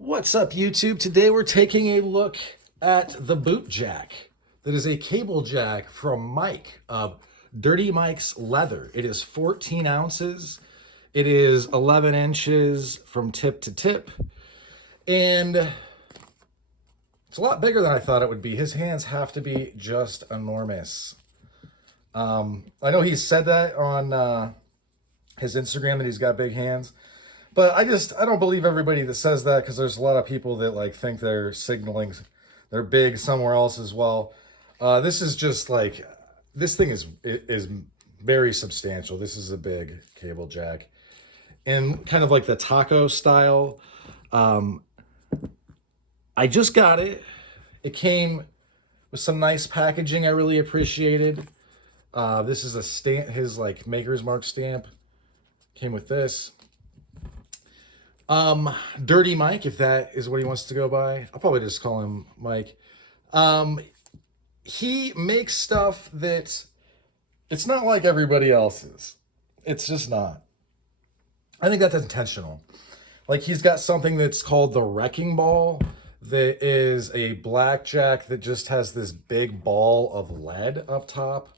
What's up, YouTube? Today we're taking a look at the boot jack. That is a cable jack from Mike of Dirty Mike's Leather. It is 14 ounces. It is 11 inches from tip to tip. And it's a lot bigger than I thought it would be. His hands have to be just enormous. I know he said that on his Instagram that he's got big hands. But I don't believe everybody that says that, because there's a lot of people that like think they're signaling they're big somewhere else as well. This is just like, this thing is very substantial. This is a big cable jack. And kind of like the taco style. I just got it. It came with some nice packaging I really appreciated. This is a stamp, his like Maker's Mark stamp. Came with this. Dirty Mike, if that is what he wants to go by. I'll probably just call him Mike. He makes stuff that it's not like everybody else's. It's just not. I think that's intentional. Like, he's got something that's called the Wrecking Ball, that is a blackjack that just has this big ball of lead up top.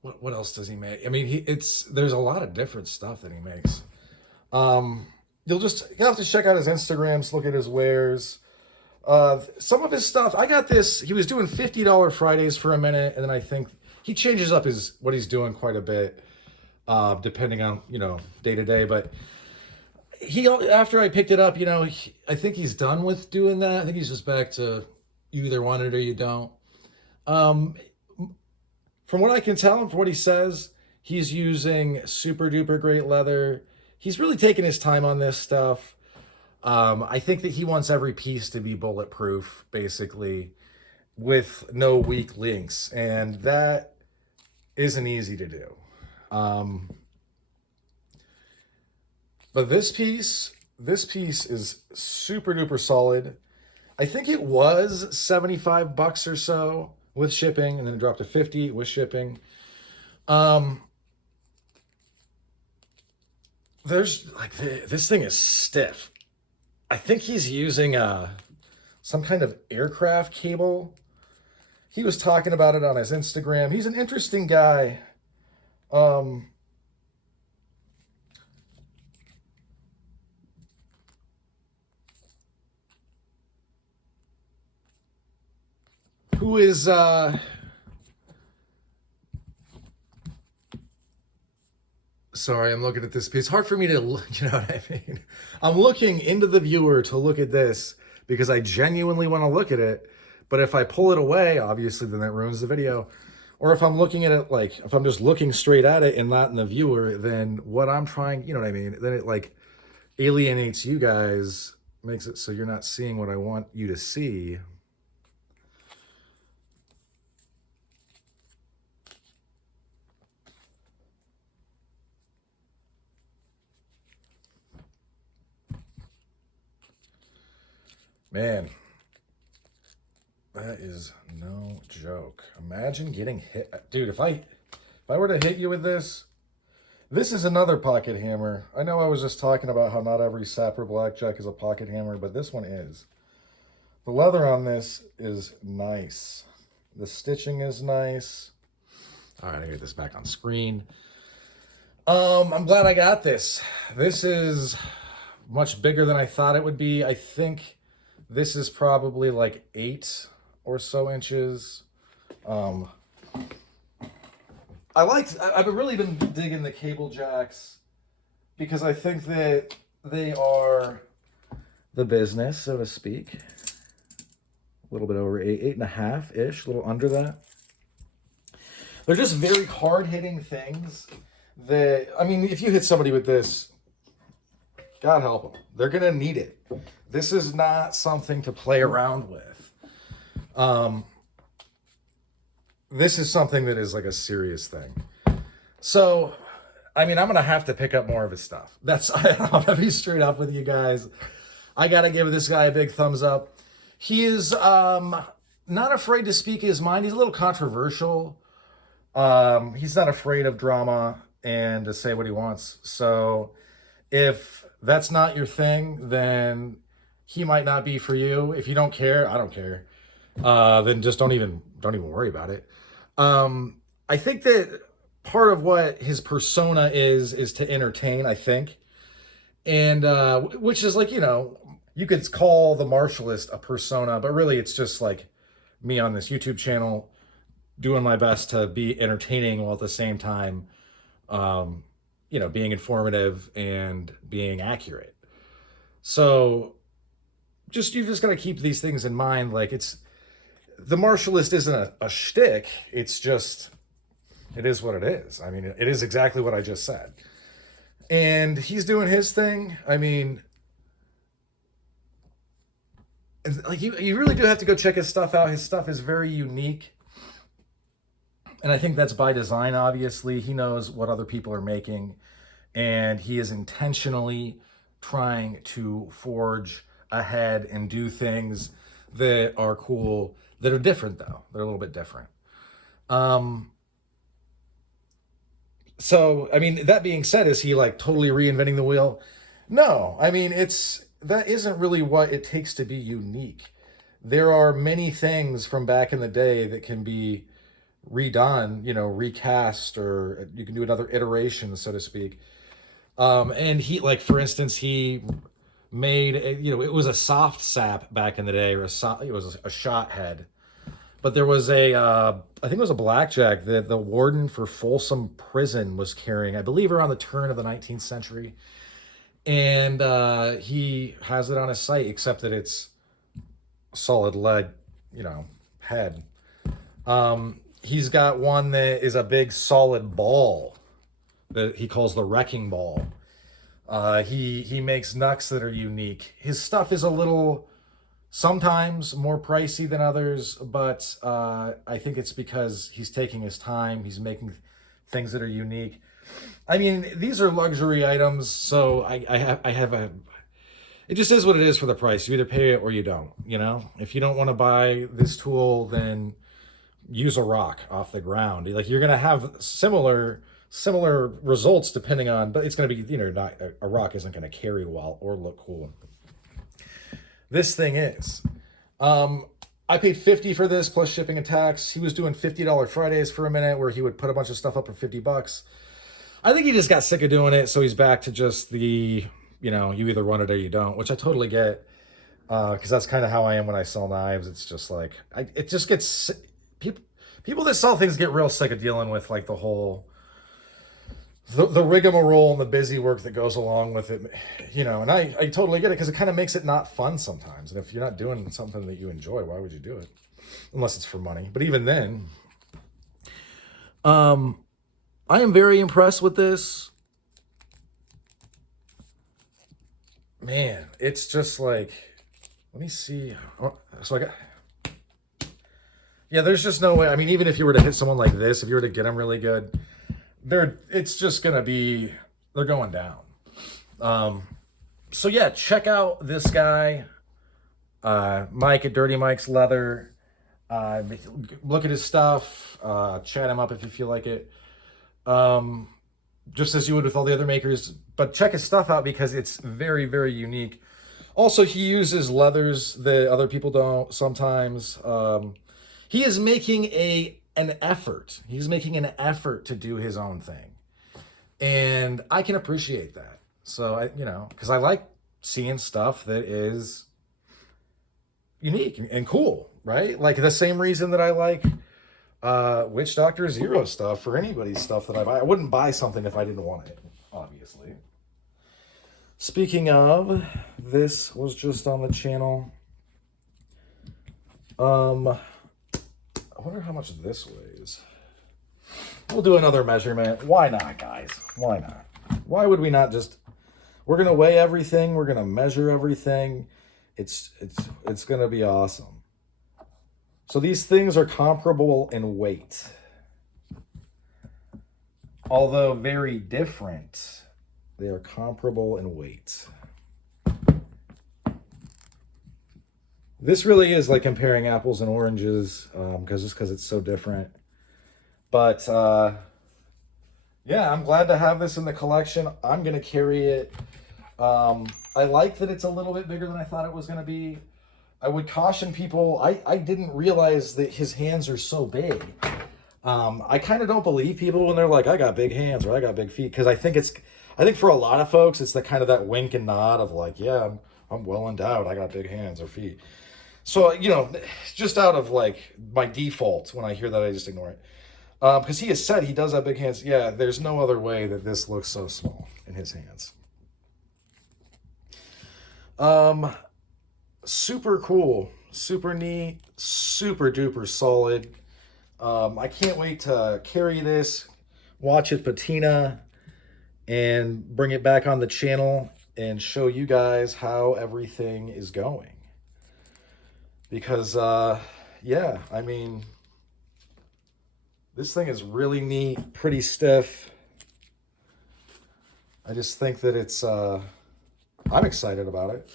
What else does he make? I mean, there's a lot of different stuff that he makes. You'll have to check out his Instagrams, look at his wares. Some of his stuff, I got this. He was doing $50 Fridays for a minute, and then I think he changes up what he's doing quite a bit, depending on, day to day. But after I picked it up, I think he's done with doing that. I think he's just back to you either want it or you don't. From what I can tell and from what he says, he's using super duper great leather. He's really taking his time on this stuff. I think that he wants every piece to be bulletproof, basically, with no weak links. And that isn't easy to do. But this piece is super duper solid. I think it was $75 or so with shipping, and then it dropped to 50 with shipping. There's like, this thing is stiff. I think he's using some kind of aircraft cable. He was talking about it on his Instagram. He's an interesting guy. Who is sorry, I'm looking at this piece. Hard for me to look, you know what I mean? I'm looking into the viewer to look at this because I genuinely want to look at it. But if I pull it away, obviously then that ruins the video. Or if I'm looking at it, like if I'm just looking straight at it and not in the viewer, then what I'm trying, you know what I mean? Then it like alienates you guys, makes it so you're not seeing what I want you to see. Man, that is no joke. Imagine getting hit. Dude, if I were to hit you with this is another pocket hammer. I know I was just talking about how not every Sapper blackjack is a pocket hammer, but this one is. The leather on this is nice. The stitching is nice. All right, I get this back on screen. I'm glad I got this. This is much bigger than I thought it would be. I think this is probably like 8 or so inches. I've really been digging the cable jacks because I think that they are the business, so to speak. A little bit over 8.5-ish, a little under that. They're just very hard-hitting things that, I mean, if you hit somebody with this, God help them, they're going to need it. This is not something to play around with. This is something that is like a serious thing. So, I mean, I'm going to have to pick up more of his stuff. I'm going to be straight up with you guys. I got to give this guy a big thumbs up. He is not afraid to speak his mind. He's a little controversial. He's not afraid of drama and to say what he wants. So If that's not your thing, then he might not be for you. If you don't care, I don't care. Then just don't even worry about it. I think that part of what his persona is to entertain, I think. And which is like, you could call the martialist a persona, but really it's just like me on this YouTube channel doing my best to be entertaining while at the same time, being informative and being accurate. So you just got to keep these things in mind. Like, the martialist isn't a shtick. It's just, it is what it is. I mean, it is exactly what I just said. And he's doing his thing. I mean, like, you really do have to go check his stuff out. His stuff is very unique. And I think that's by design, obviously. He knows what other people are making. And he is intentionally trying to forge ahead and do things that are cool, that are different, though. They're a little bit different. So, I mean, that being said, is he like totally reinventing the wheel? No. I mean, that isn't really what it takes to be unique. There are many things from back in the day that can be redone, recast, or you can do another iteration, so to speak. And he, like, for instance, he made, it was a soft sap back in the day, or it was a shot head. But there was I think it was a blackjack that the warden for Folsom Prison was carrying, I believe around the turn of the 19th century. And he has it on his site, except that it's solid lead, head. He's got one that is a big solid ball that he calls the wrecking ball. He makes knucks that are unique. His stuff is a little, sometimes more pricey than others, but I think it's because he's taking his time. He's making things that are unique. I mean, these are luxury items, so I have it just is what it is for the price. You either pay it or you don't, If you don't want to buy this tool, then use a rock off the ground. Like, you're going to have similar results depending on, but it's going to be, not a rock isn't going to carry well or look cool. This thing is. I paid $50 for this plus shipping and tax. He was doing $50 Fridays for a minute where he would put a bunch of stuff up for $50. I think he just got sick of doing it, so he's back to just the, you either run it or you don't, which I totally get, because that's kind of how I am when I sell knives. It's just like, it just gets, people that sell things get real sick of dealing with, like, the whole, the rigmarole and the busy work that goes along with it, and I totally get it, because it kind of makes it not fun sometimes. And if you're not doing something that you enjoy, why would you do it? Unless it's for money. But even then, I am very impressed with this. Man, it's just like, let me see. So I got, yeah, there's just no way. I mean, even if you were to hit someone like this, if you were to get them really good, it's just going to be, they're going down. So yeah, check out this guy, Mike at Dirty Mike's Leather. Look at his stuff, chat him up if you feel like it. Just as you would with all the other makers, but check his stuff out because it's very, very unique. Also, he uses leathers that other people don't sometimes. He is making an effort. He's making an effort to do his own thing. And I can appreciate that. So because I like seeing stuff that is unique and cool, right? Like, the same reason that I like Witch Doctor Zero stuff, or anybody's stuff that I buy. I wouldn't buy something if I didn't want it, obviously. Speaking of, this was just on the channel. I wonder how much this weighs. We'll do another measurement. Why not, guys? Why not? Why would we not just... We're going to weigh everything. We're going to measure everything. It's going to be awesome. So these things are comparable in weight. Although very different, they are comparable in weight. This really is like comparing apples and oranges, because it's so different. But yeah, I'm glad to have this in the collection. I'm going to carry it I like that it's a little bit bigger than I thought it was going to be. I would caution people, I didn't realize that his hands are so big. I kind of don't believe people when they're like, I got big hands or I got big feet. Because I think for a lot of folks, it's the kind of that wink and nod of like, yeah, I'm well endowed. I got big hands or feet. So, you know, just out of like my default, when I hear that, I just ignore it. Because he has said he does have big hands. Yeah, there's no other way that this looks so small in his hands. Super cool, super neat, super duper solid. I can't wait to carry this, watch it patina, and bring it back on the channel and show you guys how everything is going. Because, yeah, I mean, this thing is really neat, pretty stiff. I just think that it's, I'm excited about it.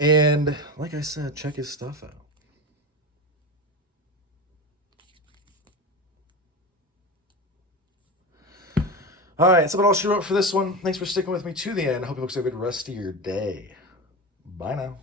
And like I said, check his stuff out. All right, that's about all she wrote for this one. Thanks for sticking with me to the end. I hope you folks have a good rest of your day. Bye now.